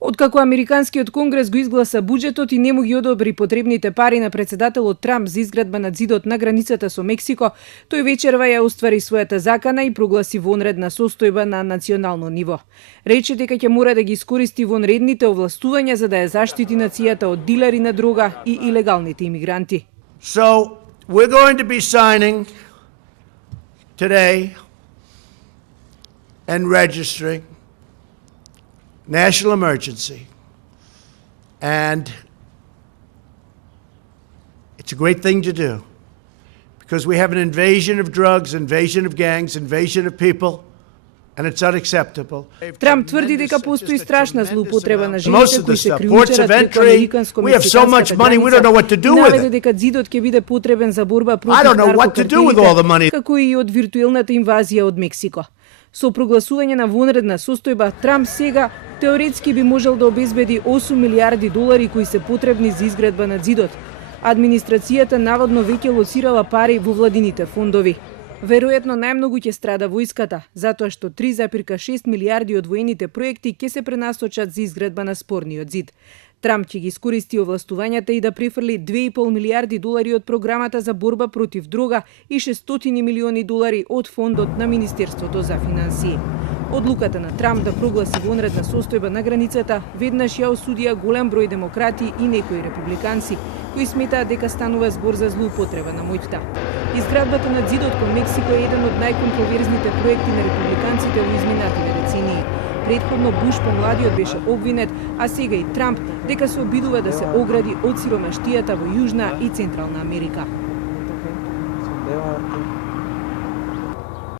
Откако Американскиот конгрес го изгласа буџетот и не му ги одобри потребните пари на председателот Трамп за изградба на зидот на границата со Мексико, тој вечерва ја оствари својата закана и прогласи вонредна состојба на национално ниво. Рече дека ќе мора да ги искористи вонредните овластувања за да ја заштити нацијата од дилери на дрога и илегалните имигранти. So, we're going to be signing today and registering national emergency. And it's a great thing to do because we have an invasion of drugs, invasion of gangs, invasion of people, and it's unacceptable. Трамп тврди дека постои страшна злоупотреба на жените кои се криучарат преку американско-мексиканската граница. Наведе дека зидот ќе биде потребен за борба против наркокартелите, како и од виртуелната инвазија од Мексико. Со прогласување на вонредна состојба, Трамп сега теоретски би можел да обезбеди 8 милиарди долари кои се потребни за изградба на зидот. Администрацијата наводно веќе лосирала пари во владините фондови. Веројатно најмногу ќе страда војската, затоа што 3,6 милиарди од воените проекти ќе се пренасочат за изградба на спорниот зид. Трамп ќе ги искористи овластувањата и да префрли 2,5 милиарди долари од програмата за борба против дрога и 600 милиони долари од фондот на Министерството за финансии. Одлуката на Трамп да прогласи вонредна состојба на границата веднаш ја осудија голем број демократи и некои републиканци, кои сметаат дека станува збор за злоупотреба на моќта. Изградбата на зидот кон Мексико е еден од најконтроверзните проекти на републиканците во изминативе децении. Предходно Буш помладиот беше обвинет, а сега и Трамп, дека се обидува да се огради од сиромаштијата во Јужна и Централна Америка.